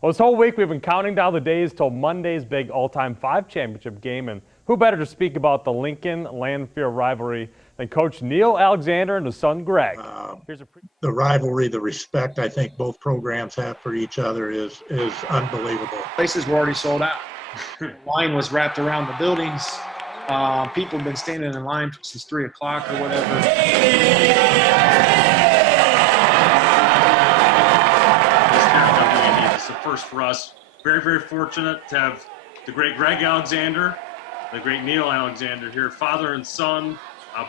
Well, this whole week we've been counting down the days till Monday's big all-time 5 championship game, and who better to speak about the Lincoln-Lanphier rivalry than Coach Neil Alexander and his son Gregg. The rivalry, the respect I think both programs have for each other is unbelievable. Places were already sold out. The line was wrapped around the buildings. People have been standing in line since 3 o'clock or whatever. It's the first for us. Very, very fortunate to have the great Gregg Alexander, the great Neil Alexander here, father and son,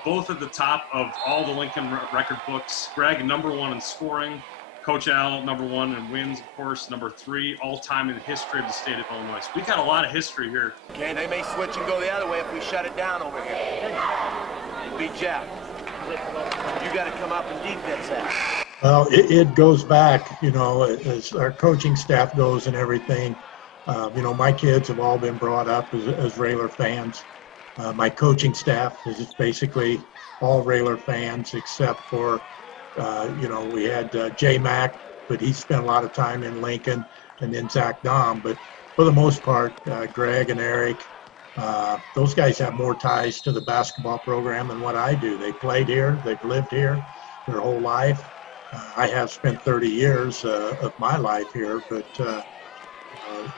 both at the top of all the Lincoln record books. Gregg, #1 in scoring. Coach Al, #1 in wins, of course, #3 all-time in the history of the state of Illinois. So we got a lot of history here. Okay, they may switch and go the other way if we shut it down over here. Beat Geoff. You got to come up and defense that. Well, it goes back, you know, as our coaching staff goes and everything. You know, my kids have all been brought up as Railer fans. My coaching staff is basically all Railer fans except for, you know, we had J Mac, but he spent a lot of time in Lincoln, and then Zach Dom. But for the most part, Gregg and Eric, those guys have more ties to the basketball program than what I do. They played here, they've lived here their whole life. I have spent 30 years of my life here, but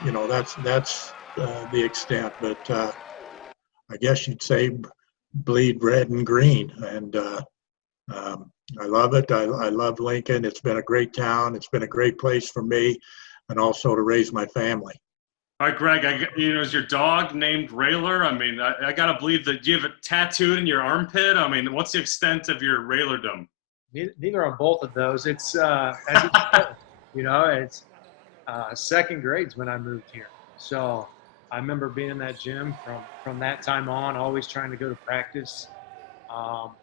you know, that's the extent. But I guess you'd say bleed red and green, and I love it. I love Lincoln. It's been a great town. It's been a great place for me, and also to raise my family. All right, Gregg, you know, is your dog named Railer? I mean, I got to believe that. Do you have it tattooed in your armpit? I mean, what's the extent of your Railerdom? Neither on both of those. It's, you know, it's second grades when I moved here. So I remember being in that gym from that time on, always trying to go to practice,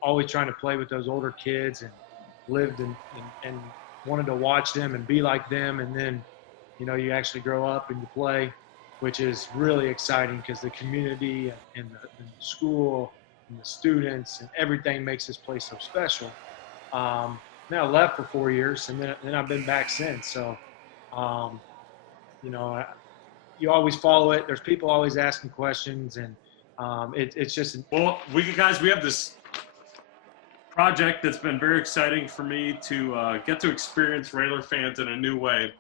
always trying to play with those older kids, and lived and wanted to watch them and be like them. And then, you know, you actually grow up and you play, which is really exciting because the community and the school and the students and everything makes this place so special. Then I left for 4 years, and then I've been back since. So, you know, you always follow it. There's people always asking questions, and it's just. Well, we have this project that's been very exciting for me to get to experience Railer fans in a new way.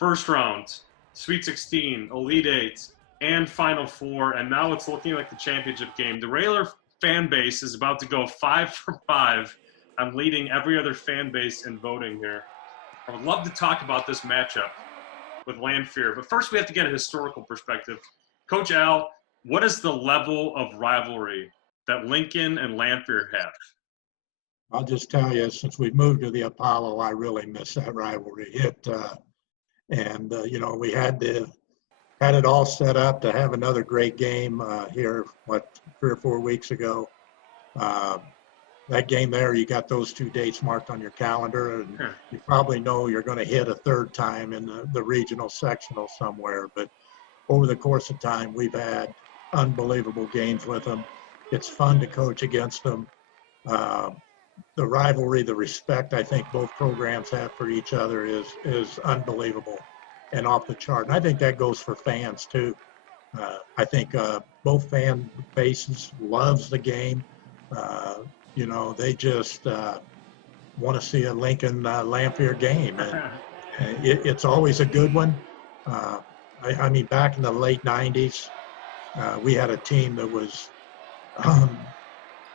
First round, Sweet 16, Elite 8, and Final Four, and now it's looking like the championship game. The Railer fan base is about to go 5 for 5. I'm leading every other fan base in voting here. I would love to talk about this matchup with Lanphier, but first we have to get a historical perspective. Coach Al, what is the level of rivalry that Lincoln and Lanphier have? I'll just tell you, since we moved to the Apollo, I really miss that rivalry. You know, we had it all set up to have another great game here, 3 or 4 weeks ago. That game there, you got those 2 dates marked on your calendar, and you probably know you're going to hit a third time in the regional sectional somewhere. But over the course of time, we've had unbelievable games with them. It's fun to coach against them. The rivalry, the respect I think both programs have for each other is unbelievable and off the chart. And I think that goes for fans too. I think both fan bases loves the game. You know, they just want to see a Lincoln-Lanphier game, and it's always a good one. I mean, back in the late 90s, we had a team that was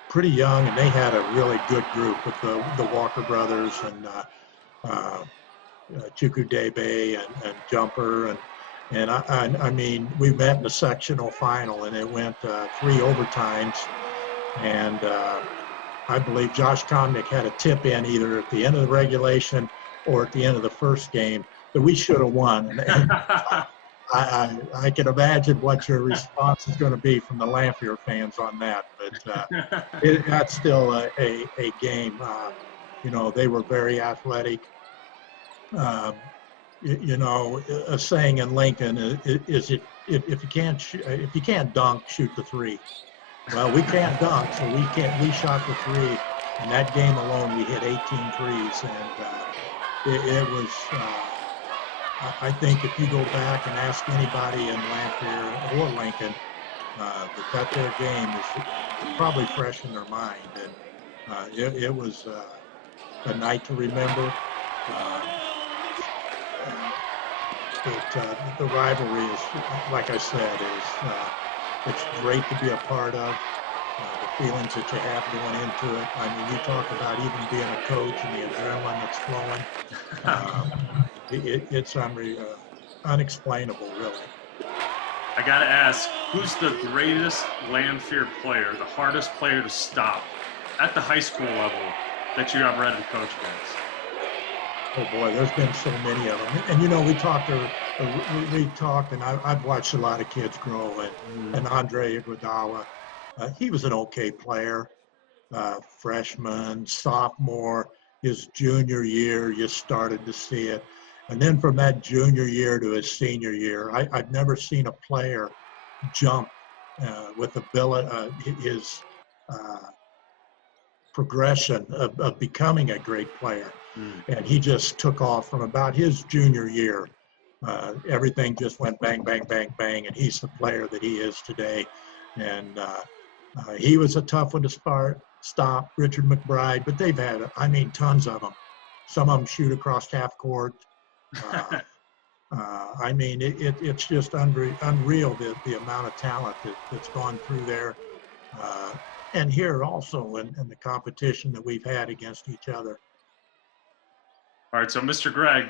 pretty young, and they had a really good group with the Walker brothers and Chukudebe and Jumper, and I mean, we met in the sectional final, and it went 3 overtimes, and I believe Josh Comnick had a tip in either at the end of the regulation or at the end of the first game that we should have won. And I can imagine what your response is going to be from the Lanphier fans on that, but that's still a game. You know, they were very athletic. You know, a saying in Lincoln is if you can't dunk, shoot the 3. Well, we can't dunk, so we shot the 3. In that game alone, we hit 18 threes, and it was I think if you go back and ask anybody in Lanphier or Lincoln, that their game is probably fresh in their mind. And it was a night to remember. Uh, the rivalry is, like I said, it's great to be a part of. The feelings that you have going into it. I mean, you talk about even being a coach and the adrenaline that's flowing. It's unexplainable, really. I got to ask, who's the greatest Lanphier player, the hardest player to stop at the high school level that you have read and coached against? Oh boy, there's been so many of them. And you know, we talked, and I've watched a lot of kids grow. And Andre Iguodala, he was an okay player, freshman, sophomore, his junior year, you started to see it. And then from that junior year to his senior year, I've never seen a player jump with his progression of becoming a great player. And he just took off from about his junior year. Everything just went bang, bang, bang, bang, and he's the player that he is today. And he was a tough one to stop, Richard McBride, but they've had, I mean, tons of them. Some of them shoot across half court. I mean, it's just unreal the amount of talent that's gone through there. And here also in the competition that we've had against each other. All right, so Mr. Gregg,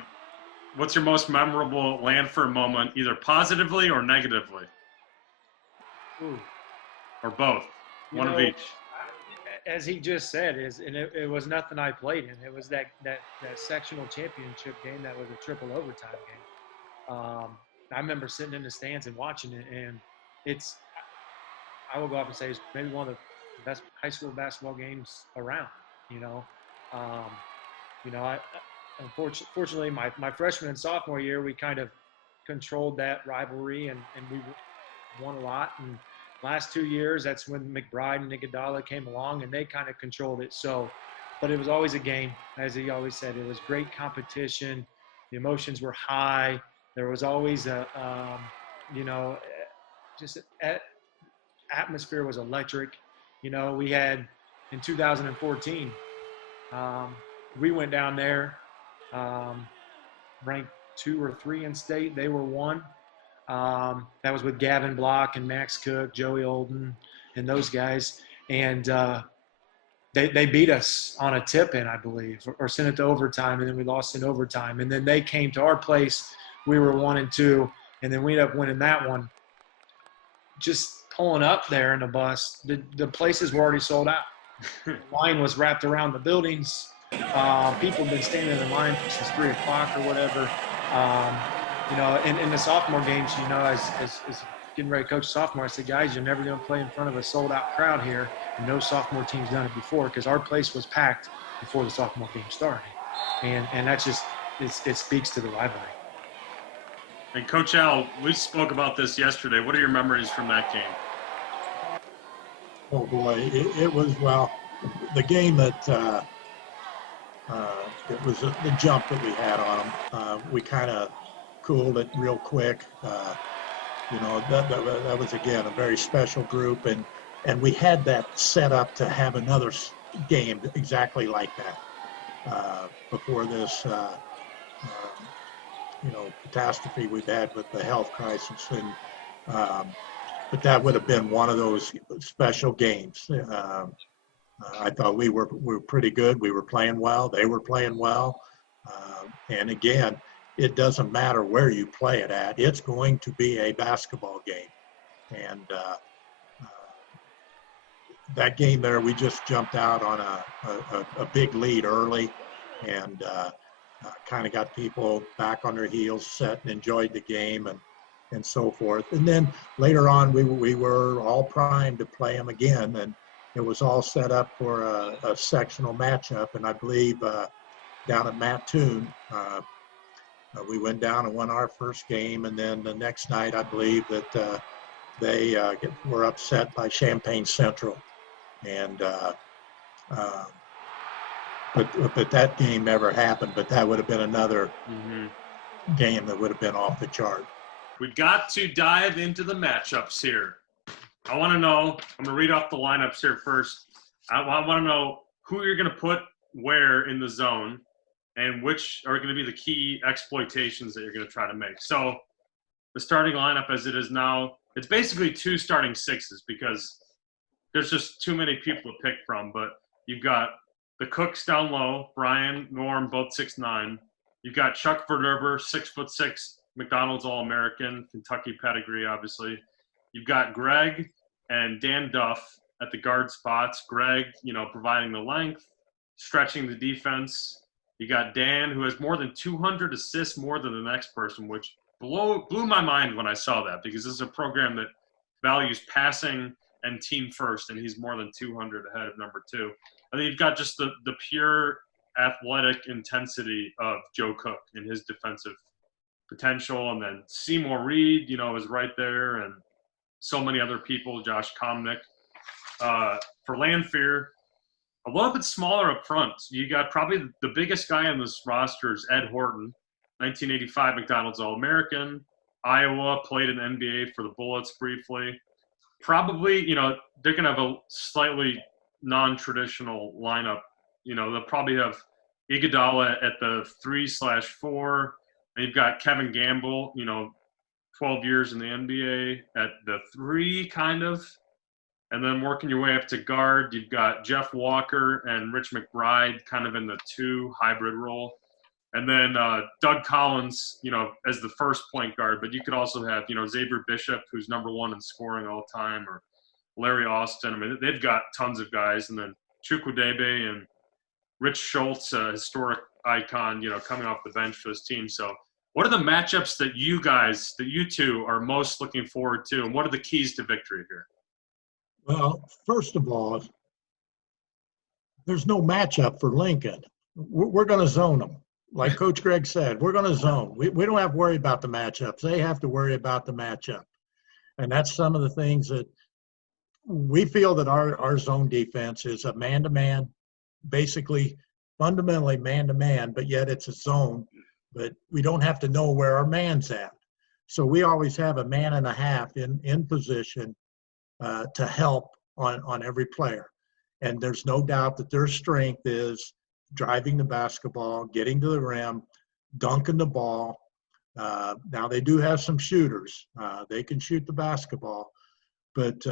what's your most memorable Lanphier moment, either positively or negatively? Ooh. Or both? One of each. As he just said, it was nothing I played in. It was that sectional championship game that was a triple overtime game. I remember sitting in the stands and watching it, and I will go up and say it's maybe one of the best high school basketball games around. Unfortunately, my freshman and sophomore year, we kind of controlled that rivalry, and we won a lot. And last 2 years, that's when McBride and Iguodala came along, and they kind of controlled it. So, but it was always a game, as he always said. It was great competition. The emotions were high. There was always atmosphere was electric. We had in 2014, we went down there, ranked 2 or 3 in state. They were 1. That was with Gavin Block and Max Cook, Joey Olden, and those guys. And they beat us on a tip-in, I believe, or sent it to overtime, and then we lost in overtime. And then they came to our place. We were 1-2, and then we ended up winning that one. Just pulling up there in the bus, the places were already sold out. The line was wrapped around the buildings. People have been standing in line since 3 o'clock or whatever. In the sophomore games, as getting ready to coach sophomore, I said, guys, you're never going to play in front of a sold-out crowd here. And no sophomore team's done it before, because our place was packed before the sophomore game started. And that's just it speaks to the rivalry. And Coach Al, we spoke about this yesterday. What are your memories from that game? Oh boy, it was, well, the game that it was the jump that we had on them. We kind of cooled it real quick. That was, again, a very special group, and we had that set up to have another game exactly like that before this catastrophe we've had with the health crisis. And but that would have been one of those special games. I thought we were pretty good. We were playing well. They were playing well. And again, it doesn't matter where you play it at. It's going to be a basketball game. And that game there, we just jumped out on a big lead early, and kind of got people back on their heels, set, and enjoyed the game and so forth. And then later on, we were all primed to play them again, and it was all set up for a sectional matchup. And I believe down at Mattoon, we went down and won our first game, and then the next night, I believe that they were upset by Champaign Central. And but that game never happened. But that would have been another game that would have been off the chart. We've got to dive into the matchups here. I want to know, I'm going to read off the lineups here first. I want to know who you're going to put where in the zone and which are going to be the key exploitations that you're going to try to make. So the starting lineup as it is now, it's basically 2 starting 6s because there's just too many people to pick from. But you've got the Cooks down low, Brian, Norm, both 6'9". You've got Chuck Verderber, 6'6", McDonald's All-American, Kentucky pedigree, obviously. You've got Gregg and Dan Duff at the guard spots. Gregg, providing the length, stretching the defense. You got Dan, who has more than 200 assists more than the next person, which blew my mind when I saw that because this is a program that values passing and team first, and he's more than 200 ahead of number 2. And then you've got just the pure athletic intensity of Joe Cook and his defensive potential. And then Seymour Reed, is right there, and so many other people, Josh Komnick. For Lanphier, a little bit smaller up front. You got probably the biggest guy on this roster is Ed Horton, 1985 McDonald's All-American. Iowa, played in the NBA for the Bullets briefly. Probably, they're going to have a slightly non-traditional lineup. They'll probably have Iguodala at the 3/4. And you've got Kevin Gamble, 12 years in the NBA at the 3 kind of. And then working your way up to guard, you've got Jeff Walker and Rich McBride kind of in the 2 hybrid role. And then Doug Collins, as the first point guard. But you could also have, Xavier Bishop, who's number 1 in scoring all time, or Larry Austin. I mean, they've got tons of guys. And then Chukwudebe and Rich Schultz, a historic icon, coming off the bench for this team. So what are the matchups that you two are most looking forward to? And what are the keys to victory here? Well, first of all, there's no matchup for Lincoln. We're going to zone them. Like Coach Gregg said, we're going to zone. We don't have to worry about the matchups. They have to worry about the matchup. And that's some of the things that we feel that our zone defense is a man-to-man, basically fundamentally man-to-man, but yet it's a zone. But we don't have to know where our man's at. So we always have a man and a half in position to help on every player. And there's no doubt that their strength is driving the basketball, getting to the rim, dunking the ball. Now they do have some shooters. They can shoot the basketball, but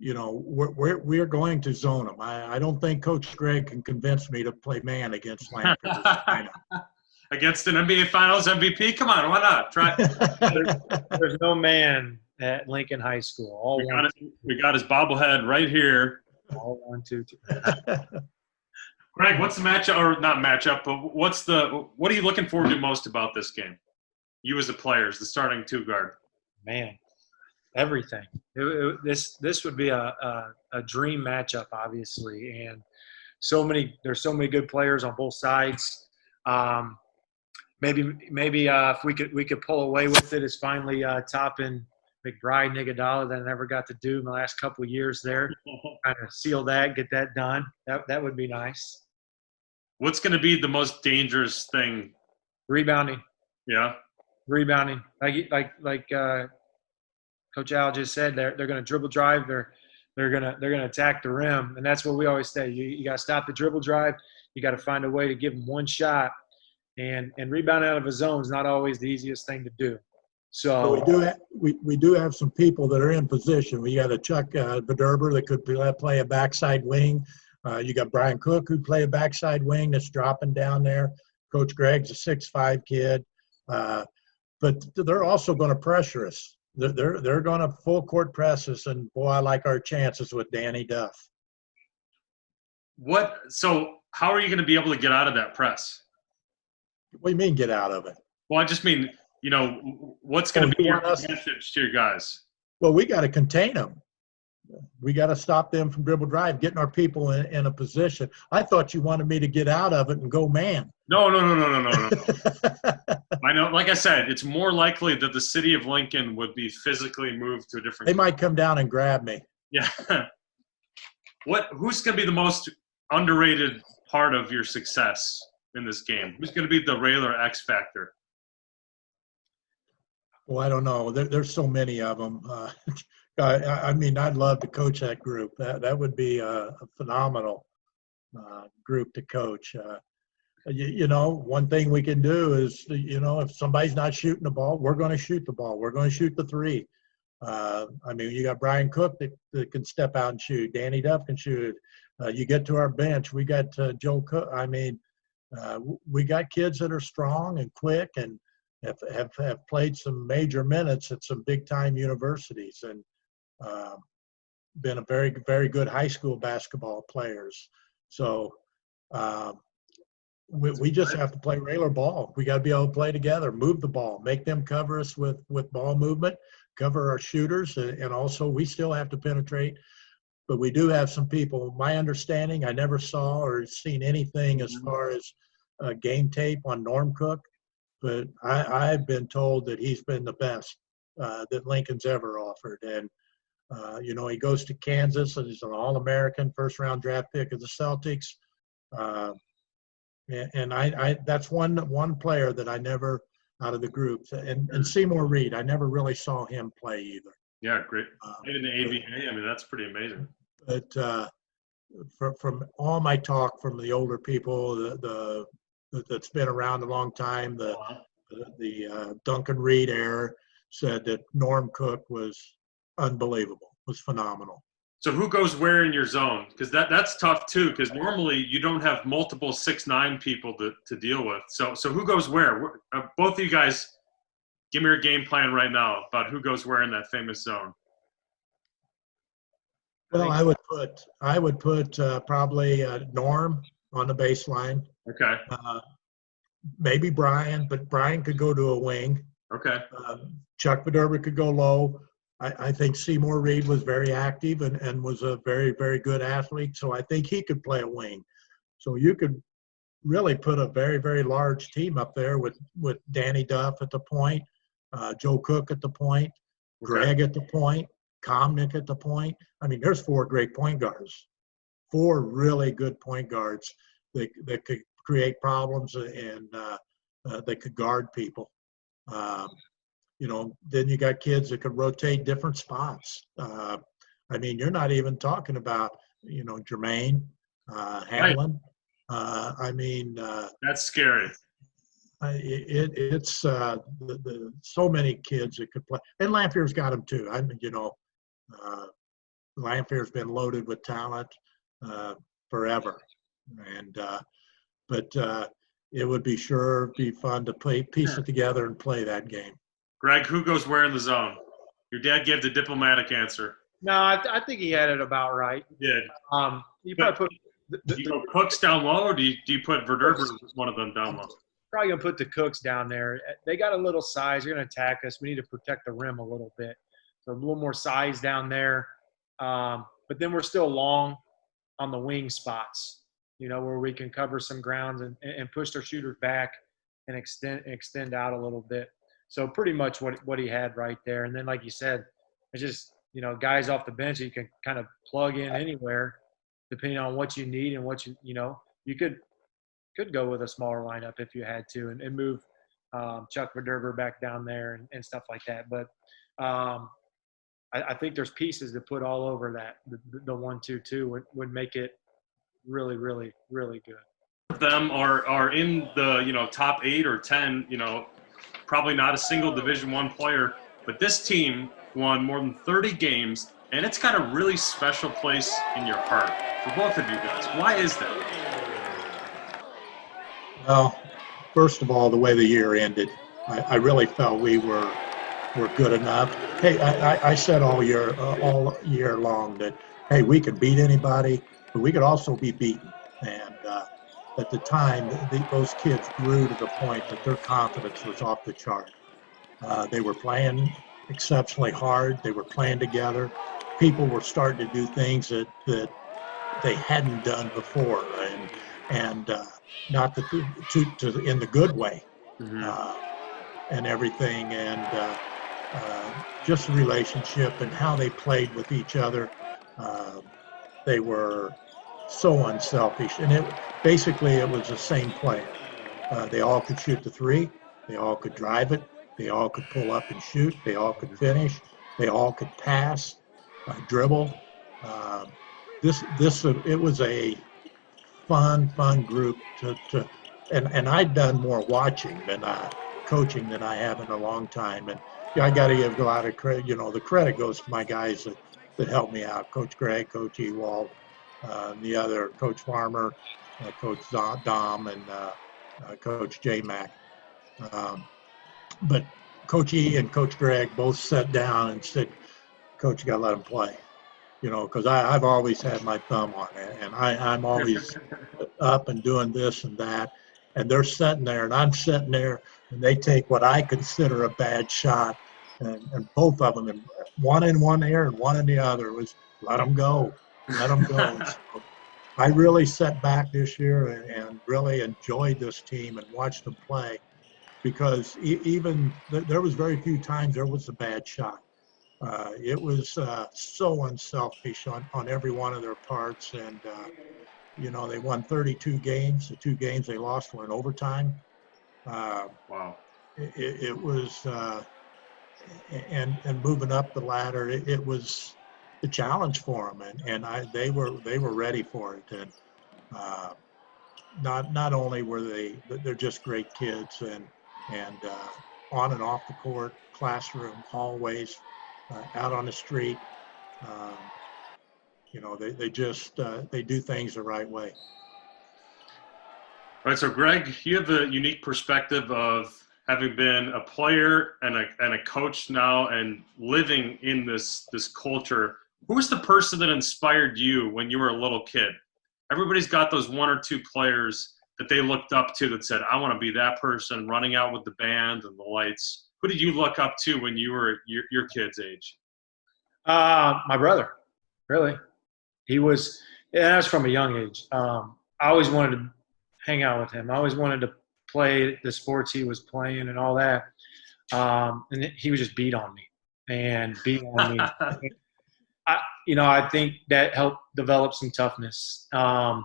we're going to zone them. I don't think Coach Gregg can convince me to play man against Lanphier. Against an NBA Finals MVP? Come on, why not? Try. There's no man at Lincoln High School. We got his bobblehead right here. All 1, 2, 3. Gregg, what's the matchup, or not matchup, but what are you looking forward to most about this game? You as a player, as the starting 2 guard. Man, everything. This would be a dream matchup, obviously, and there's so many good players on both sides. Maybe if we could pull away with it, is finally topping McBride and Iguodala that I never got to do in the last couple of years there. Kind of seal that, get that done. That would be nice. What's going to be the most dangerous thing? Rebounding. Yeah. Rebounding. Like Coach Al just said, they're going to dribble drive. They're going to attack the rim, and that's what we always say. You got to stop the dribble drive. You got to find a way to give them one shot, and rebound out of a zone is not always the easiest thing to do. So we do have some people that are in position. We got a Chuck Verderber that could play a backside wing. You got Brian Cook who'd play a backside wing that's dropping down there. Coach Gregg's a 6'5" kid, but they're also going to pressure us. They're going to full court press us, and boy, I like our chances with Danny Duff. So how are you going to be able to get out of that press? What do you mean get out of it? Well, I just mean, what's going to be your message to your guys? Well, we got to contain them. We got to stop them from dribble drive, getting our people in a position. I thought you wanted me to get out of it and go man. No. I know, like I said, it's more likely that the city of Lincoln would be physically moved to a different. They might come down and grab me. Yeah. Who's going to be the most underrated part of your success in this game? Who's going to be the Railer X factor? Well, I don't know. There's so many of them. I mean, I'd love to coach that group. That would be a phenomenal group to coach. You know, one thing we can do is, you know, if somebody's not shooting the ball, we're going to shoot the ball. We're going to shoot the three. I mean, you got Brian Cook that can step out and shoot. Danny Duff can shoot. You get to our bench, we got Joe Cook. I mean, we got kids that are strong and quick and have played some major minutes at some big time universities and been a very, very good high school basketball players. So we just have to play regular ball. We got to be able to play together, move the ball, make them cover us with ball movement, cover our shooters, and also we still have to penetrate. But we do have some people. My understanding, I never saw or seen anything as far as game tape on Norm Cook, but I've been told that he's been the best that Lincoln's ever offered. And you know, he goes to Kansas and he's an All-American, first-round draft pick of the Celtics. And I that's one player that I never, out of the group, and Seymour Reed, I never really saw him play either. Yeah, great. In the ABA, I mean, that's pretty amazing. But from all my talk from the older people, that's been around a long time, the Duncan Reed era, said that Norm Cook was unbelievable, was phenomenal. So who goes where in your zone? Because that's tough too. Because normally you don't have multiple 6'9" people to deal with. So who goes where? Both of you guys, give me your game plan right now about who goes where in that famous zone. Well, I would put probably Norm on the baseline. Okay. Maybe Brian, but Brian could go to a wing. Okay. Chuck Vederver could go low. I think Seymour Reed was very active and was a very, very good athlete. So I think he could play a wing. So you could really put a very, very large team up there with Danny Duff at the point, Joe Cook at the point, Gregg at the point, Comnick at the point. I mean, there's 4 great point guards, 4 really good point guards that could create problems and that could guard people. You know, then you got kids that could rotate different spots. I mean, you're not even talking about, you know, Jermaine, Hamlin. I mean, that's scary. It's so many kids that could play, and Lanphier's got them too. I mean, you know, Lanphier's been loaded with talent forever, and but it would be fun to piece it together and play that game. Gregg, who goes where in the zone? Your dad gave the diplomatic answer. No, I think he had it about right. He did. You probably put do you go Cooks down low, or do you put Vederver, one of them, down low? Probably gonna put the Cooks down there. They got a little size. They're gonna attack us. We need to protect the rim a little bit. So a little more size down there. But then we're still long on the wing spots, you know, where we can cover some grounds and push their shooters back and extend out a little bit. So pretty much what he had right there. And then, like you said, it's just, you know, guys off the bench you can kind of plug in anywhere depending on what you need and what you know. You could go with a smaller lineup if you had to and move Chuck Vederver back down there and stuff like that. But I think there's pieces to put all over that. The 1-2-2 would make it really, really, really good. Them are in the, you know, top 8 or 10, you know, probably not a single Division I player, but this team won more than 30 games, and it's got a really special place in your heart for both of you guys. Why is that? Well, first of all, the way the year ended, I really felt we were good enough. Hey, I said all year long that, hey, we could beat anybody, but we could also be beaten. And at the time, those kids grew to the point that their confidence was off the chart. They were playing exceptionally hard. They were playing together. People were starting to do things that they hadn't done before, and not in the good way, and everything, and just the relationship and how they played with each other. They were so unselfish, and it was the same player. They all could shoot the 3. They all could drive it. They all could pull up and shoot. They all could finish. They all could pass, dribble. It was a fun group and I'd done more watching than coaching than I have in a long time. And yeah, I got to give a lot of credit. The credit goes to my guys that helped me out: Coach Gregg, Coach Ewald, the other Coach Farmer, Coach Dom, and Coach J Mac. But Coach E and Coach Gregg both sat down and said, "Coach, you got to let him play." Because I've always had my thumb on it, and I'm always up and doing this and that. And they're sitting there, and I'm sitting there, and they take what I consider a bad shot, and both of them, and one in one ear and one in the other, was let them go. So I really sat back this year and really enjoyed this team and watched them play, because even there was very few times there was a bad shot. It was so unselfish on every one of their parts. And, they won 32 games. The 2 games they lost were in overtime. Wow. It was, and moving up the ladder, it was a challenge for them. And they were ready for it. And not only were they're just great kids, and on and off the court, classroom, hallways, out on the street. They do things the right way. All right, so Gregg, you have a unique perspective of having been a player and a coach now, and living in this culture. Who was the person that inspired you when you were a little kid? Everybody's got those 1 or 2 players that they looked up to that said, "I want to be that person," running out with the band and the lights. Who did you look up to when you were your kid's age? My brother, really. And that was from a young age. I always wanted to hang out with him. I always wanted to play the sports he was playing and all that. And he would just beat on me. I think that helped develop some toughness. And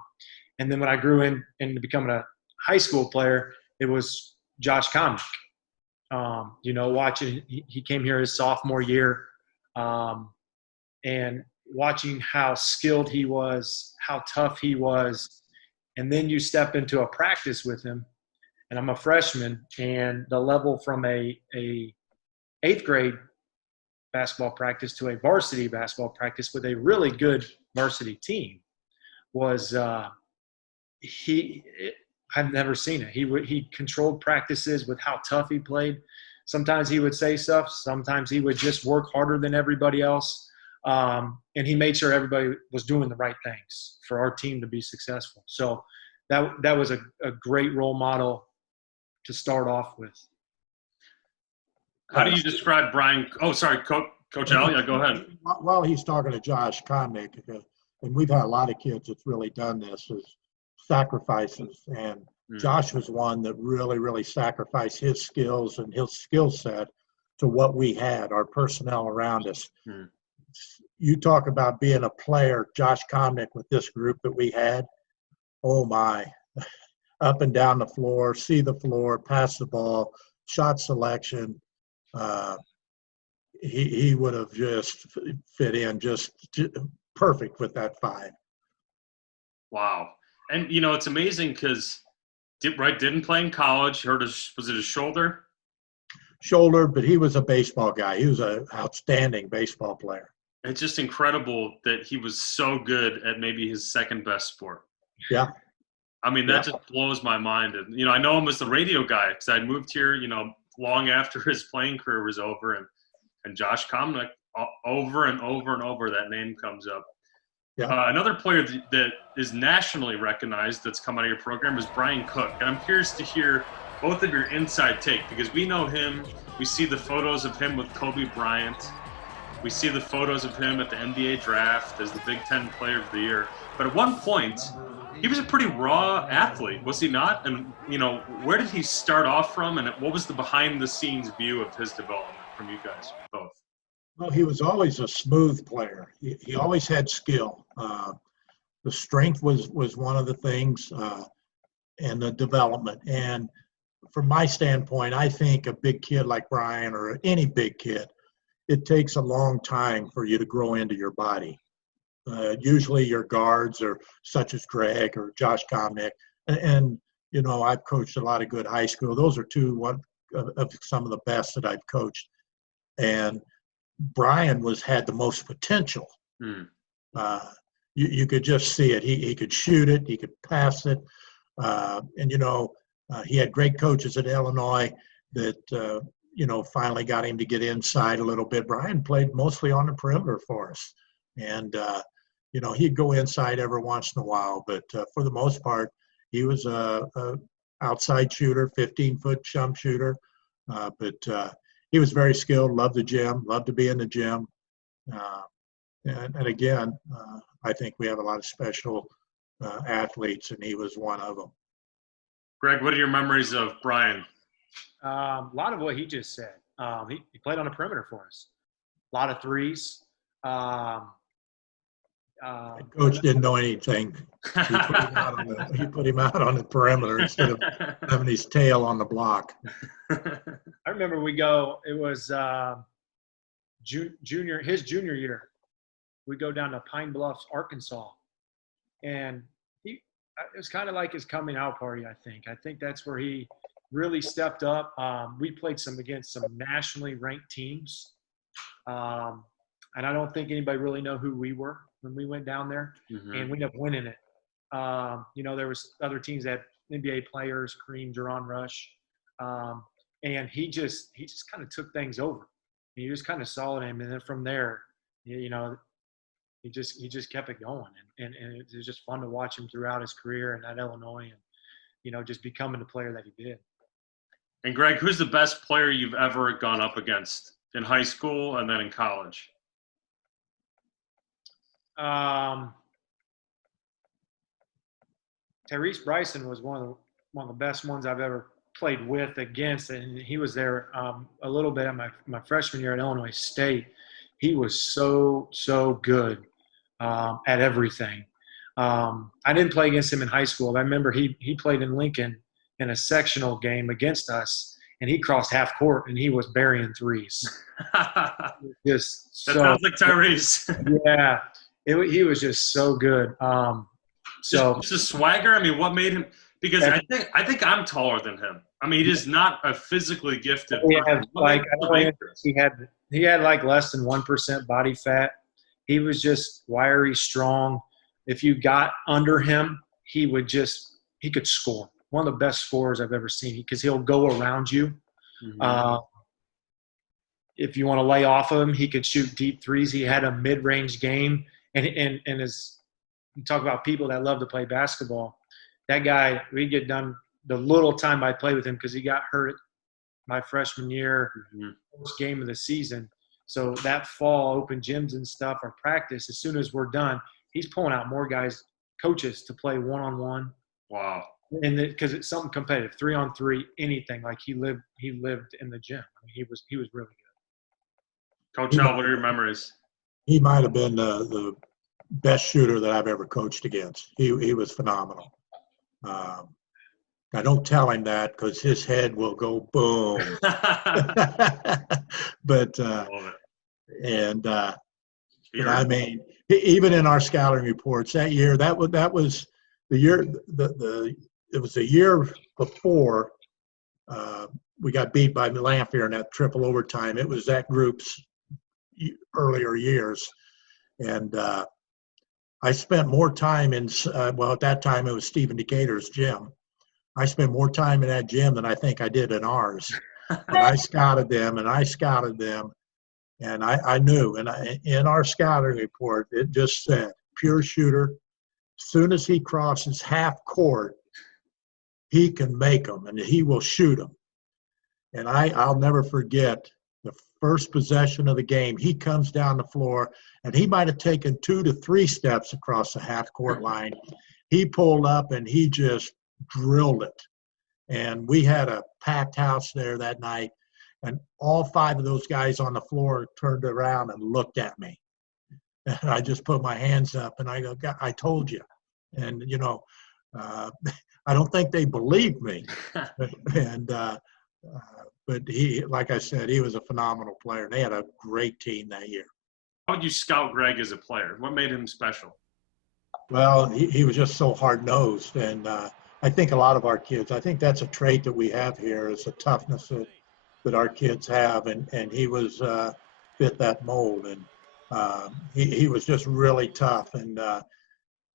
then when I grew into becoming a high school player, it was Josh Comnick. Watching, he came here his sophomore year, and watching how skilled he was, how tough he was. And then you step into a practice with him, and I'm a freshman, and the level from a 8th grade basketball practice to a varsity basketball practice with a really good varsity team was I've never seen it. He controlled practices with how tough he played. Sometimes he would say stuff. Sometimes he would just work harder than everybody else. And he made sure everybody was doing the right things for our team to be successful. So that was a great role model to start off with. How do you describe Brian? Oh, sorry, Coach Al. Yeah, go ahead. While he's talking to Josh Comnick, and we've had a lot of kids that's really done this, is sacrifices. And Josh was one that really sacrificed his skills and his skill set to what we had, our personnel around us. You talk about being a player, Josh Comnick, with this group that we had. Oh my, up and down the floor, see the floor, pass the ball, shot selection. He would have just fit in just perfect with that 5. Wow. And, it's amazing because, didn't play in college. Was it his shoulder? Shoulder, but he was a baseball guy. He was an outstanding baseball player. It's just incredible that he was so good at maybe his second best sport. Yeah. I mean, that just blows my mind. And, I know him as the radio guy because I moved here, long after his playing career was over. And Josh Comnick, over and over and over, that name comes up. Yeah. Another player that is nationally recognized that's come out of your program is Brian Cook. And I'm curious to hear both of your inside take, because we know him. We see the photos of him with Kobe Bryant. We see the photos of him at the NBA draft as the Big Ten Player of the Year. But at one point, he was a pretty raw athlete, was he not? And, where did he start off from? And what was the behind-the-scenes view of his development from you guys both? Well, he was always a smooth player. He always had skill. The strength was one of the things, and the development. And from my standpoint, I think a big kid like Brian or any big kid, it takes a long time for you to grow into your body. Usually your guards are such as Gregg or Josh Comnick. And, you know, I've coached a lot of good high school. Those are one of some of the best that I've coached. And Brian had the most potential. You could just see it. He could shoot it. He could pass it. And, you know, he had great coaches at Illinois that, you know, finally got him to get inside a little bit. Brian played mostly on the perimeter for us. And, you know, he'd go inside every once in a while. But for the most part, he was a outside shooter, 15-foot jump shooter. But he was very skilled, loved the gym, loved to be in the gym. And again, I think we have a lot of special athletes, and he was one of them. Gregg, what are your memories of Brian? A lot of what he just said. He played on the perimeter for us. A lot of threes. Coach didn't know anything. He put him out on the perimeter instead of having his tail on the block. I remember it was his junior year. We go down to Pine Bluffs, Arkansas. And it was kind of like his coming out party, I think. I think that's where he really stepped up. We played against some nationally ranked teams. And I don't think anybody really knew who we were when we went down there. And we ended up winning it. You know, there was other teams that had NBA players, Kareem, Duran Rush. And he just kind of took things over. And you just kind of saw him. And then from there, you know, he just kept it going. And it was just fun to watch him throughout his career at Illinois and, you know, just becoming the player that he did. And Gregg, who's the best player you've ever gone up against in high school and then in college? Tyrese Bryson was one of the best ones I've ever played with against, and he was there a little bit at my freshman year at Illinois State. He was so good at everything. I didn't play against him in high school. I remember he played in Lincoln in a sectional game against us, and he crossed half court and he was burying threes. That sounds like Tyrese. Yeah, he was just so good. Just a swagger. I mean, what made him? Because I think I'm taller than him. I mean, he is not a physically gifted person. He had like less than 1% body fat. He was just wiry, strong. If you got under him, he could score. One of the best scorers I've ever seen because he'll go around you. If you want to lay off of him, he could shoot deep threes. He had a mid-range game. And as you talk about people that love to play basketball, that guy, we get done the little time I played with him because he got hurt my freshman year, first game of the season. So that fall, open gyms and stuff, or practice, as soon as we're done, he's pulling out more coaches to play one-on-one. Wow. And because it's something competitive, 3-on-3, anything. Like he lived in the gym. I mean, he was really good. Coach Al, what are your memories? He might have been the best shooter that I've ever coached against. He was phenomenal. I don't tell him that because his head will go boom. But I mean, even in our scouting reports that year, that was the year it was the year before we got beat by Lanphier in that triple overtime. It was that group's earlier years, and I spent more time in at that time it was Stephen Decatur's gym. I spent more time in that gym than I think I did in ours. And I scouted them, and I knew. And in our scouting report, it just said, pure shooter. As soon as he crosses half court, he can make them, and he will shoot them. And I'll never forget the first possession of the game. He comes down the floor, and he might have taken 2 to 3 steps across the half court line. He pulled up, and he just drilled it. And we had a packed house there that night, and all 5 of those guys on the floor turned around and looked at me. And I just put my hands up and I go, I told you. And, you know, I don't think they believed me. And but he, like I said, he was a phenomenal player. They had a great team that year. How would you scout Gregg as a player? What made him special? Well, he was just so hard-nosed, and I think a lot of our kids, I think that's a trait that we have here, is the toughness that our kids have, and he was fit that mold, and he was just really tough. And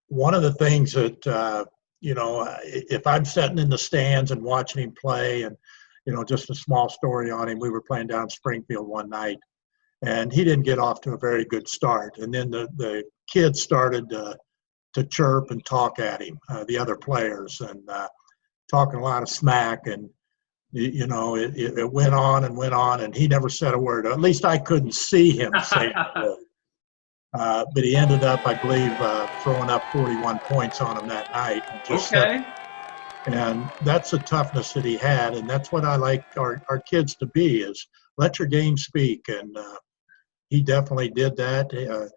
one of the things that if I'm sitting in the stands and watching him play, and just a small story on him, we were playing down Springfield one night, and he didn't get off to a very good start, and then the kids started to chirp and talk at him, the other players, and talking a lot of smack. And, it went on and went on, and he never said a word. At least I couldn't see him say a word. But he ended up, I believe, throwing up 41 points on him that night. And just Okay. and that's the toughness that he had, and that's what I like our kids to be, is let your game speak. And he definitely did that.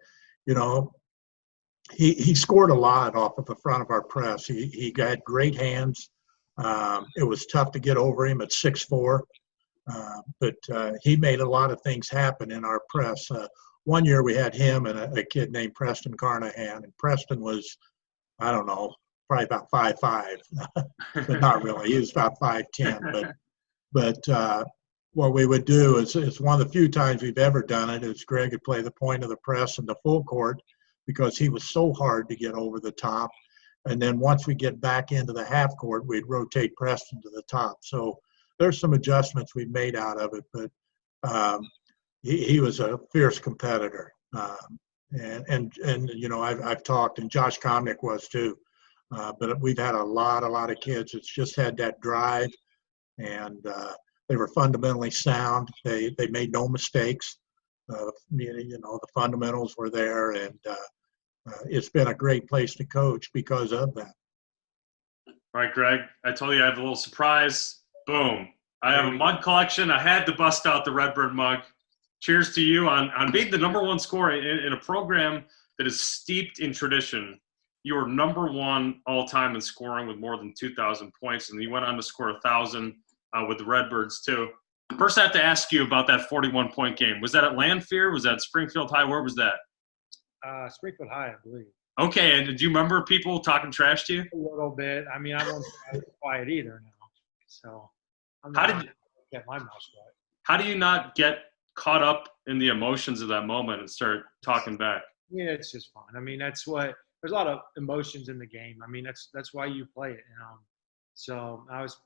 He scored a lot off of the front of our press. He had great hands. It was tough to get over him at 6'4", but he made a lot of things happen in our press. One year we had him and a kid named Preston Carnahan, and Preston was, I don't know, probably about 5'5", but not really. He was about 5'10". But what we would do is, it's one of the few times we've ever done it, is Gregg would play the point of the press in the full court, because he was so hard to get over the top. And then once we get back into the half court, we'd rotate Preston to the top. So there's some adjustments we've made out of it, but he was a fierce competitor. I've talked, and Josh Comnick was too. But we've had a lot of kids that's just had that drive, and they were fundamentally sound. They made no mistakes. The fundamentals were there, and it's been a great place to coach because of that. All right, Gregg, I told you I have a little surprise. Boom. I have a mug collection. I had to bust out the Redbird mug. Cheers to you on being the #1 scorer in a program that is steeped in tradition. You were #1 all-time in scoring with more than 2,000 points, and you went on to score 1,000 with the Redbirds too. First, I have to ask you about that 41-point game. Was that at Lanphier? Was that Springfield High? Where was that? Springfield High, I believe. Okay, and did you remember people talking trash to you? A little bit. I mean, I won't be quiet either now. So I'm How not did get my mouth shut. How do you not get caught up in the emotions of that moment and start talking back? Yeah, it's just fun. I mean, there's a lot of emotions in the game. I mean, that's why you play it. So I was a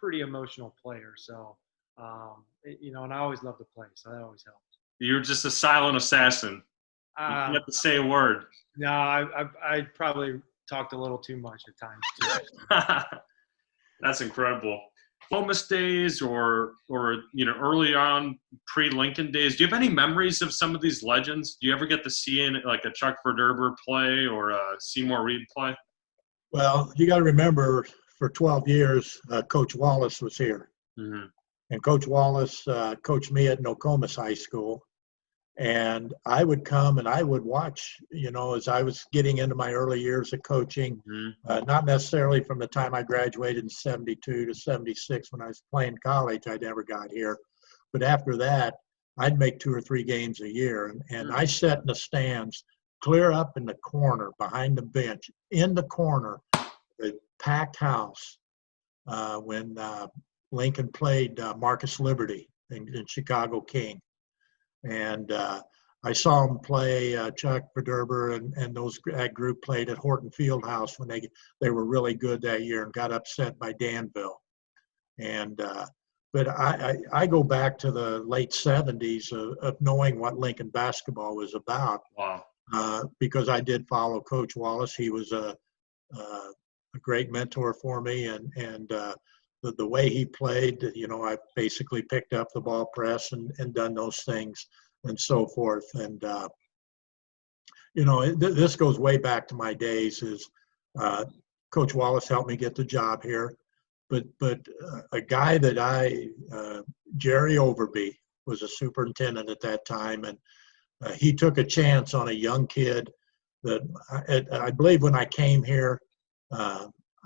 pretty emotional player. So, and I always loved to play. So that always helped. You're just a silent assassin. You don't have to say a word. No, I probably talked a little too much at times too. That's incredible. Columbus days or early on pre-Lincoln days, do you have any memories of some of these legends? Do you ever get to see like a Chuck Verderber play or a Seymour Reed play? Well, you got to remember, for 12 years, Coach Wallace was here. Mm-hmm. And Coach Wallace coached me at Nokomis High School. And I would come and I would watch, as I was getting into my early years of coaching, not necessarily from the time I graduated in 72 to 76 when I was playing college. I never got here. But after that, I'd make 2 or 3 games a year. And I sat in the stands, clear up in the corner, behind the bench, in the corner, the packed house, when Lincoln played Marcus Liberty in Chicago King. And I saw him play Chuck Verderber and that group played at Horton Fieldhouse when they were really good that year and got upset by Danville. And but I go back to the late 70s of knowing what Lincoln basketball was about. Wow. Because I did follow Coach Wallace. He was a great mentor for me, and the way he played, I basically picked up the ball press and done those things and so forth. And, this goes way back to my days. Coach Wallace helped me get the job here. But a guy that Jerry Overby was a superintendent at that time, and he took a chance on a young kid that I believe when I came here,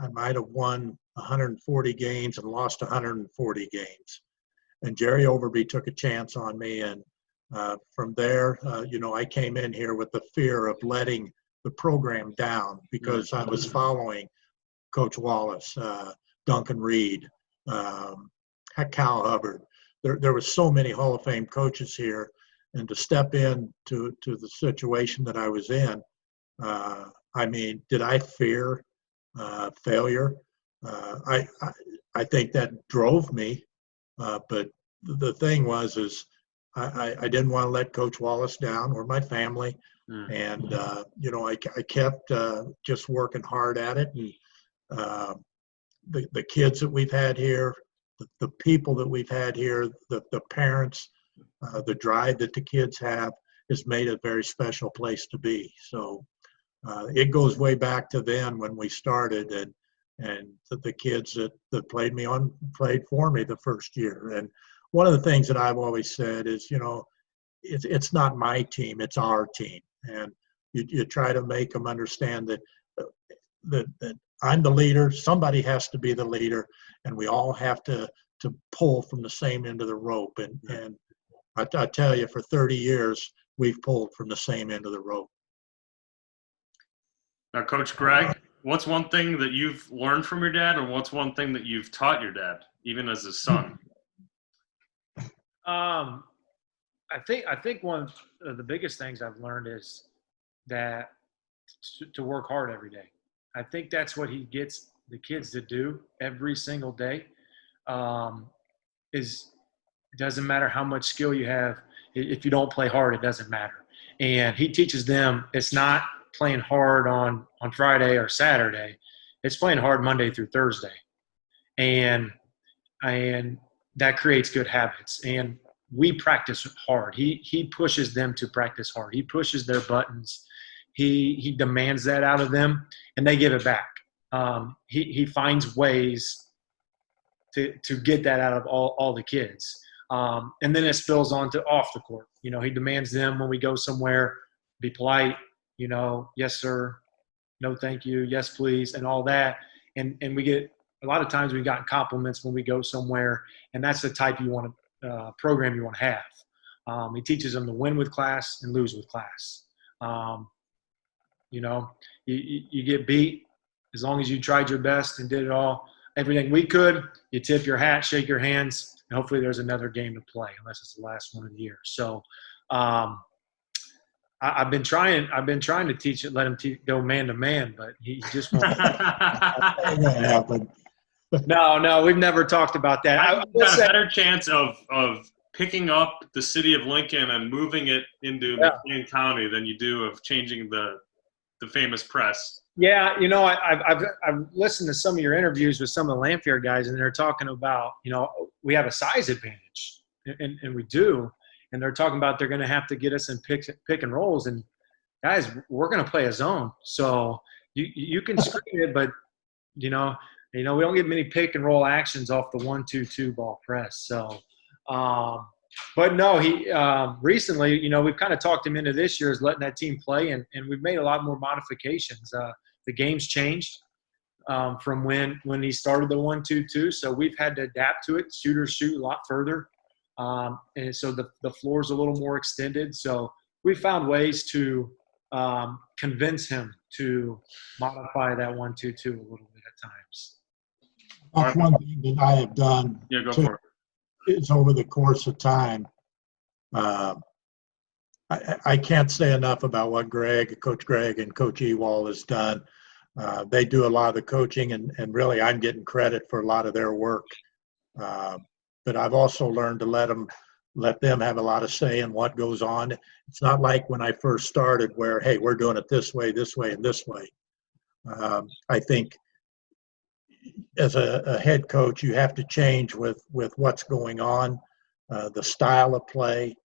I might have won 140 games and lost 140 games. And Jerry Overby took a chance on me. And from there, I came in here with the fear of letting the program down because I was following Coach Wallace, Duncan Reed, Cal Hubbard. There was so many Hall of Fame coaches here, and to step in to the situation that I was in, I mean, did I fear failure? I think that drove me, but the thing is I didn't want to let Coach Wallace down or my family, and I kept just working hard at it, and the kids that we've had here, the people that we've had here, the parents, the drive that the kids have has made it a very special place to be. So it goes way back to then when we started, and the kids that played for me the first year. And one of the things that I've always said is, it's not my team, it's our team. And you try to make them understand that I'm the leader, somebody has to be the leader, and we all have to pull from the same end of the rope. And I tell you, for 30 years, we've pulled from the same end of the rope. Now, Coach Gregg, what's one thing that you've learned from your dad, or what's one thing that you've taught your dad, even as his son? I think one of the biggest things I've learned is that to work hard every day. I think that's what he gets the kids to do every single day. It doesn't matter how much skill you have. If you don't play hard, it doesn't matter. And he teaches them it's not playing hard on Friday or Saturday. It's playing hard Monday through Thursday. And that creates good habits. And we practice hard. He pushes them to practice hard. He pushes their buttons. He demands that out of them, and they give it back. He finds ways to get that out of all the kids. And then it spills on to off the court. He demands them when we go somewhere, be polite, yes, sir, no, thank you, yes, please, and all that. And we get, a lot of times we've gotten compliments when we go somewhere, and that's the type program you want to have. He teaches them to win with class and lose with class. You get beat as long as you tried your best and did everything we could. You tip your hat, shake your hands, and hopefully there's another game to play, unless it's the last one of the year. So I've been trying to teach it, let him go man to man, but he just won't. No, we've never talked about that. I've got a better chance of picking up the city of Lincoln and moving it into McLean County than you do of changing the famous press. Yeah, I've listened to some of your interviews with some of the Lanphier guys, and they're talking about, we have a size advantage, and we do. And they're talking about they're going to have to get us in pick and rolls. And guys, we're going to play a zone. So you can screen it, but we don't get many pick and roll actions off the 1-2-2 ball press. So, but no, he recently, we've kind of talked him into this year is letting that team play, and we've made a lot more modifications. The game's changed from when he started the 1-2-2, so we've had to adapt to it. Shooters shoot a lot further. And so the floor is a little more extended. So we found ways to convince him to modify that 1-2-2 a little bit at times. That's one thing that I have done. Yeah, go for it. Is over the course of time. I can't say enough about what Coach Gregg and Coach Ewald has done. They do a lot of the coaching, and really I'm getting credit for a lot of their work. But I've also learned to let them have a lot of say in what goes on. It's not like when I first started where, hey, we're doing it this way, and this way. I think as a head coach, you have to change with what's going on, the style of play,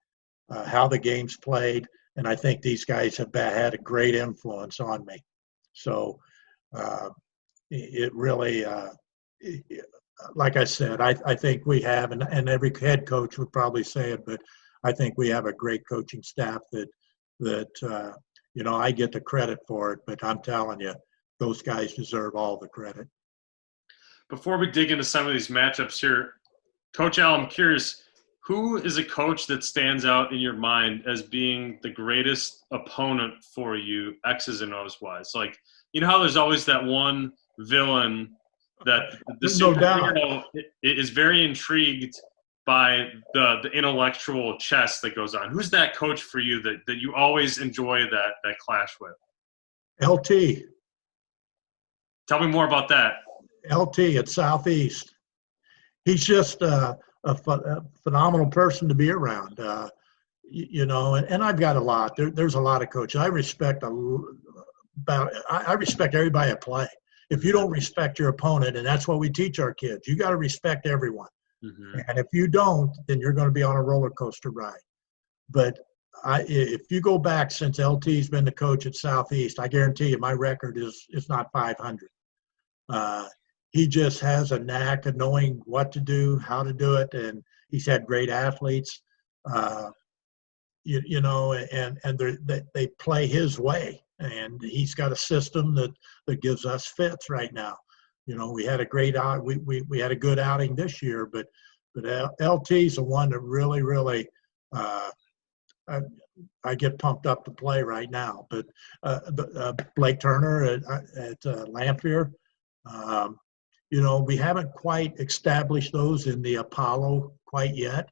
how the game's played. And I think these guys have had a great influence on me. So it really, like I said, I think we have, and every head coach would probably say it, but I think we have a great coaching staff that I get the credit for it, but I'm telling you, those guys deserve all the credit. before we dig into some of these matchups here, Coach Al, I'm curious, who is a coach that stands out in your mind as being the greatest opponent for you, X's and O's wise? Like, you know how there's always that one villain that the No doubt. superhero is very intrigued by the intellectual chess that goes on. Who's that coach for you that you always enjoy that clash with? LT. Tell me more about that. LT at Southeast. He's just a phenomenal person to be around. You know, and I've got a lot. There's a lot of coaches. I respect I respect everybody at play. If you don't respect your opponent, and that's what we teach our kids, you got to respect everyone. Mm-hmm. And if you don't, then you're going to be on a roller coaster ride. But if you go back since LT's been the coach at Southeast, I guarantee you my record is not 500. He just has a knack of knowing what to do, how to do it, and he's had great athletes. You know, and they play his way, and he's got a system that gives us fits right now. You know, we had a great we had a good outing this year, but LT's the one that really I get pumped up to play right now. But Blake Turner at Lanphier, you know, we haven't quite established those in the Apollo quite yet,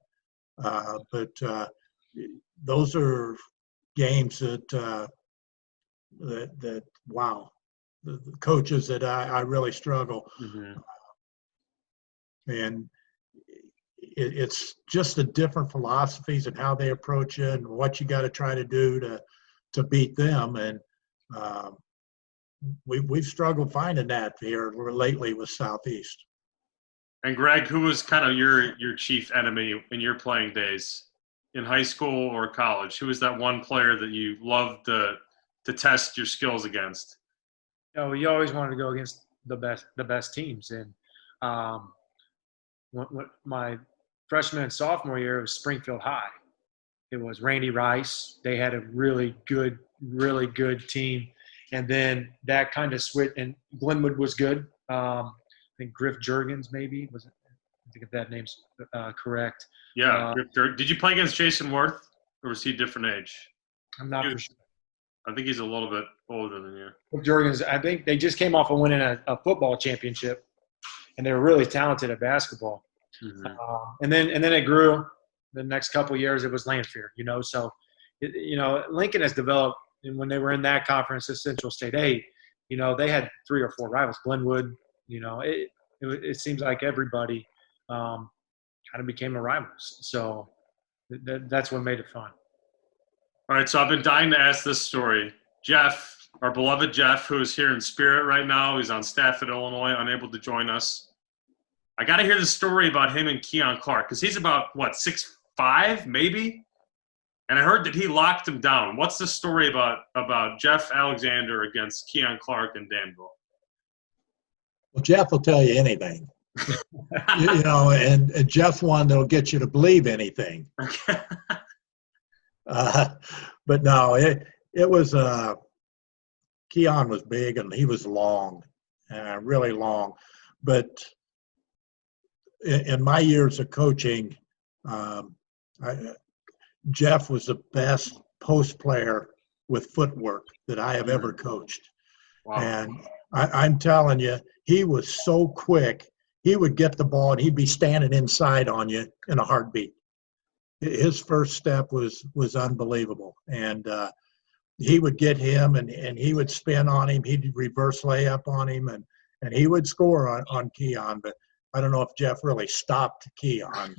but those are games that wow, the coaches that I really struggle. Mm-hmm. And it's just the different philosophies and how they approach it and what you got to try to do to beat them. And we've struggled finding that here lately with Southeast. And Greg, who was kind of your chief enemy in your playing days in high school or college? Who was that one player that you loved to test your skills against? You know, you always wanted to go against the best teams. And my freshman and sophomore year, it was Springfield High. It was Randy Rice. They had a really good team. And then that kind of switched, and Glenwood was good. I think Griff Jurgens maybe was. I think if that name's correct. Yeah. Did you play against Jason Worth, or was he a different age? I'm not for sure. I think he's a little bit older than you. Griff Jurgens, I think they just came off of winning a football championship, and they were really talented at basketball. Mm-hmm. And then it grew. The next couple of years, it was Lanphier. You know, so you know, Lincoln has developed. And when they were in that conference at Central State 8, you know, they had 3 or 4 rivals. Glenwood, you know, it seems like everybody kind of became a rival. So that's what made it fun. All right, so I've been dying to ask this story. Geoff, our beloved Geoff, who is here in spirit right now, he's on staff at Illinois, unable to join us. I got to hear the story about him and Keon Clark, because he's about, 6'5", maybe? And I heard that he locked him down. What's the story about Geoff Alexander against Keon Clark in Danville? Well, Geoff will tell you anything. you know, and Geoff's one that'll get you to believe anything. Okay. But no, it was Keon was big and he was long, really long. But in my years of coaching, Geoff was the best post player with footwork that I have ever coached. Wow. And I'm telling you, he was so quick. He would get the ball and he'd be standing inside on you in a heartbeat. His first step was unbelievable. And he would get him and he would spin on him. He'd reverse layup on him and he would score on Keon. But I don't know if Geoff really stopped Keon.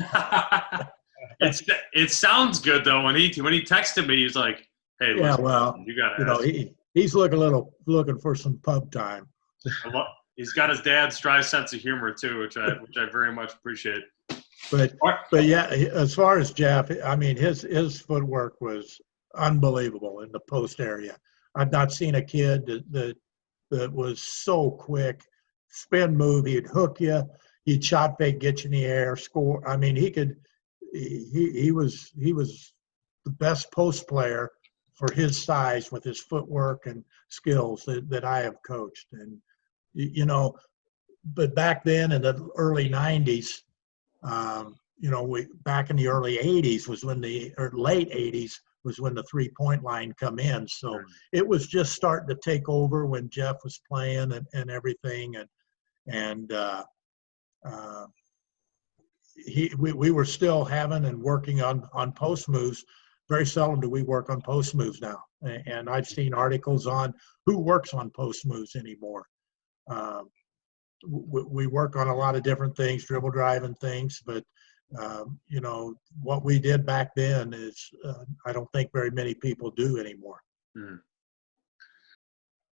It sounds good though. When he texted me, he's like, "Hey, yeah, listen, well, you got you know, he's looking for some pub time." He's got his dad's dry sense of humor too, which I very much appreciate. But yeah, as far as Geoff, I mean, his footwork was unbelievable in the post area. I've not seen a kid that was so quick, spin move. He'd hook you, he'd shot fake, get you in the air, score. I mean, he was the best post player for his size with his footwork and skills that I have coached. And you know, but back then in the early 90s, back in the early 80s was when or late 80s was when the 3-point line come in. So it was just starting to take over when Geoff was playing and everything. And we were still having and working on post moves. Very seldom do we work on post moves now. And I've seen articles on who works on post moves anymore. We work on a lot of different things, dribble drive and things, but what we did back then is I don't think very many people do anymore.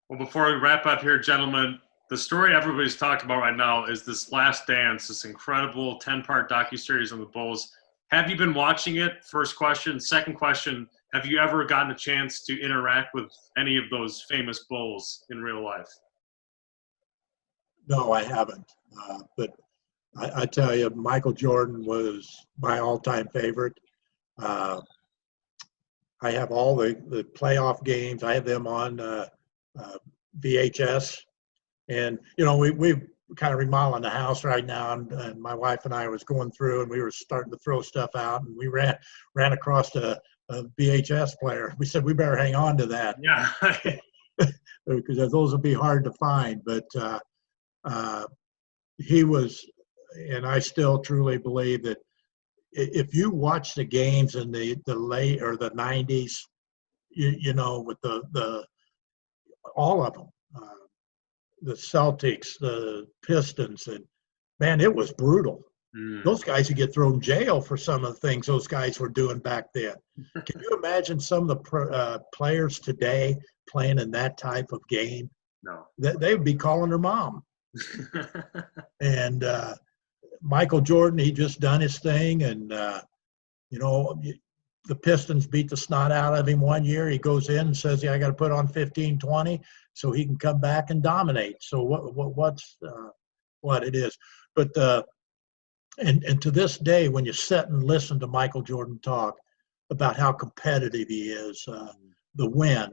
Well, before we wrap up here, gentlemen, the story everybody's talking about right now is this Last Dance, this incredible 10-part docuseries on the Bulls. Have you been watching it? First question. Second question, have you ever gotten a chance to interact with any of those famous Bulls in real life? No, I haven't. But I tell you, Michael Jordan was my all-time favorite. I have all the playoff games. I have them on VHS. And, we've kind of remodeling the house right now. And my wife and I was going through and we were starting to throw stuff out. And we ran across a VHS player. We said, we better hang on to that. Yeah. Because those will be hard to find. But he was, and I still truly believe that if you watch the games in the late or the 90s, with the all of them, the Celtics, the Pistons, and man, it was brutal. Those guys would get thrown in jail for some of the things those guys were doing back then. Can you imagine some of the players today playing in that type of game? No. They would be calling their mom. And Michael Jordan, he just done his thing, and the Pistons beat the snot out of him one year. He goes in and says, "Yeah, I got to put on 15, 20 so he can come back and dominate." So what's what it is, but and to this day, when you sit and listen to Michael Jordan talk about how competitive he is, the win,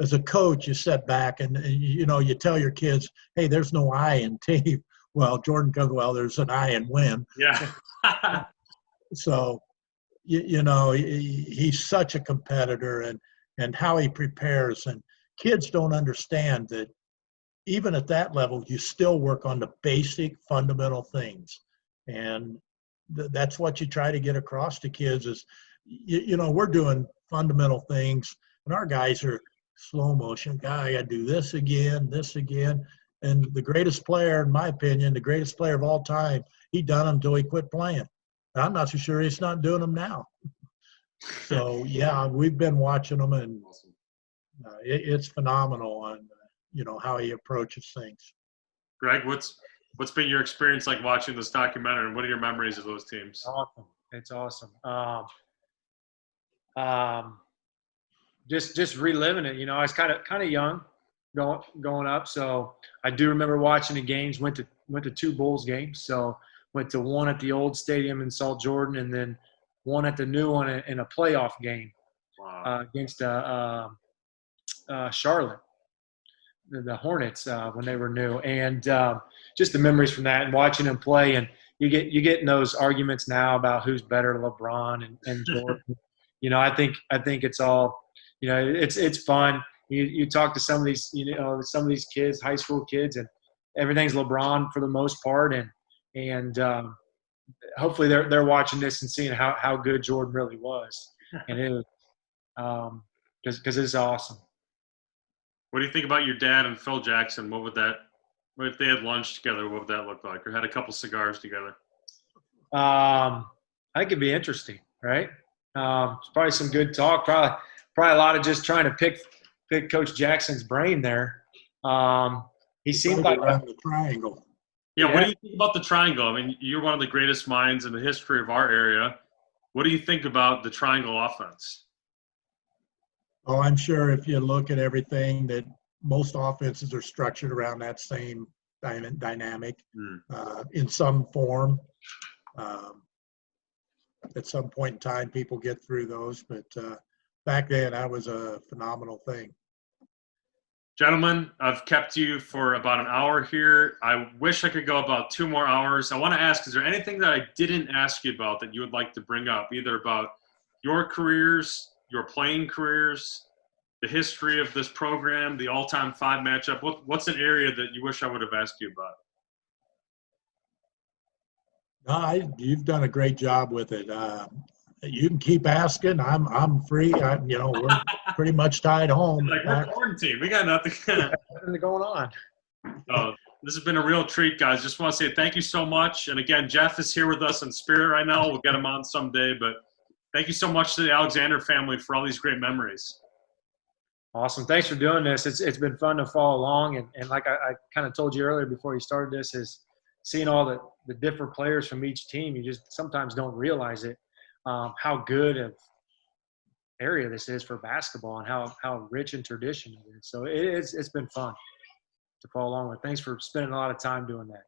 as a coach, you sit back and you tell your kids, "Hey, there's no I in team." Well, Jordan goes, "Well, there's an I in win." Yeah. So, he's such a competitor, and how he prepares, and kids don't understand that even at that level, you still work on the basic fundamental things. And that's what you try to get across to kids is, we're doing fundamental things, and our guys are slow motion. Guy, I got to do this again. And the greatest player, in my opinion, the greatest player of all time, he done them until he quit playing. I'm not so sure he's not doing them now. So, yeah, we've been watching them, and it's phenomenal on, how he approaches things. Gregg, what's been your experience like watching this documentary, and what are your memories of those teams? Awesome. It's awesome. Just reliving it. I was kind of young going up, so I do remember watching the games. Went to 2 Bulls games. So went to one at the old stadium in Salt Jordan, and then one at the new one in a playoff game. Wow. Against Charlotte, the Hornets, when they were new, and just the memories from that and watching them play. And you get in those arguments now about who's better, LeBron and Jordan. I think it's all, it's fun. You talk to some of these, kids, high school kids, and everything's LeBron for the most part, and hopefully they're watching this and seeing how good Jordan really was, and it was because it's awesome. What do you think about your dad and Phil Jackson? What if they had lunch together? What would that look like? Or had a couple cigars together? I think it'd be interesting, right? It's probably some good talk. Probably a lot of just trying to pick Coach Jackson's brain there. He seemed like around the triangle. Yeah. What do you think about the triangle? I mean, you're one of the greatest minds in the history of our area. What do you think about the triangle offense? Oh, I'm sure if you look at everything, that most offenses are structured around that same dynamic in some form. At some point in time, people get through those, but back then that was a phenomenal thing. Gentlemen, I've kept you for about an hour here. I wish I could go about 2 more hours. I want to ask, is there anything that I didn't ask you about that you would like to bring up, either about your careers, your playing careers, the history of this program, the all-time 5 matchup? What's an area that you wish I would have asked you about? No, you've done a great job with it. You can keep asking. I'm free. We're pretty much tied home. Like, we're quarantined. We got nothing. What's going on? Oh, this has been a real treat, guys. Just want to say thank you so much. And again, Geoff is here with us in spirit right now. We'll get him on someday. But thank you so much to the Alexander family for all these great memories. Awesome. Thanks for doing this. It's been fun to follow along. And like I kind of told you earlier before you started this, is seeing all the different players from each team. You just sometimes don't realize it, how good of area this is for basketball and how rich in tradition it is. So it's been fun to follow along with. Thanks for spending a lot of time doing that.